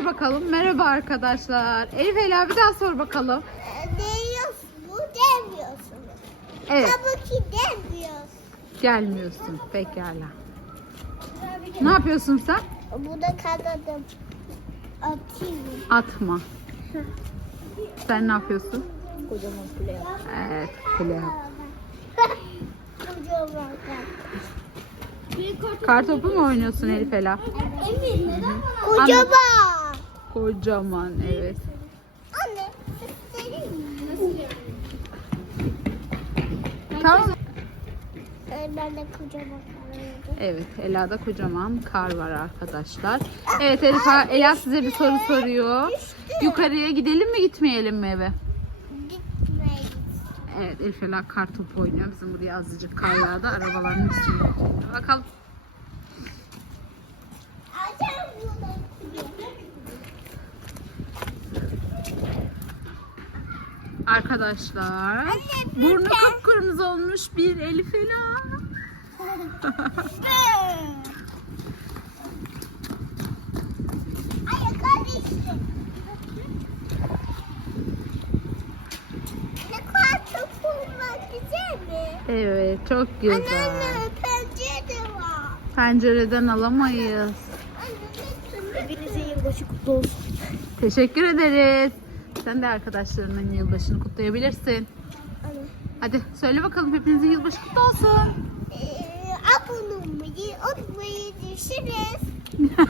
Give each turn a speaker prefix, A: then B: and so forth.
A: sor bakalım. Merhaba arkadaşlar. Elif Ela bir daha sor bakalım.
B: Demiyorsun. Bu demiyorsun. Evet. Tabii ki demiyorsun.
A: Gelmiyorsun. Pekala. Ne yapıyorsun sen?
B: Burada kazandım. Atayım.
A: Atma. sen ne yapıyorsun? Evet kule yap.
B: Kocaman
A: kule. Kartopu mu oynuyorsun Elif Ela? Emin
B: neden bana? Kocaman.
A: Kocaman evet.
B: Tamam.
A: evet, Ela da kocaman kar var, evet, kocaman kar var arkadaşlar. Evet, Elif, Ela, Aa, Ela düştü, size bir soru soruyor. Düştü. Yukarıya gidelim mi, gitmeyelim mi eve?
B: Gitmeyelim.
A: Evet, Elif Ela kar topu oynuyor. Bizim buraya azıcık kar yağdı. Arabaların üstünde. Bakalım. arkadaşlar. Anne, Burnu kıpkırmızı olmuş bir Elif Ela. Evet, çok güzel. Anne, anne,
B: pencere Pencereden alamayız. Anne, anne,
C: lütfen, lütfen. Yavaşlık,
A: Teşekkür ederiz. Sen de arkadaşlarının yılbaşını kutlayabilirsin. Hadi söyle bakalım hepinizin yılbaşı kutlu olsun.
B: Abone olmayı unutmayın. Görüşürüz.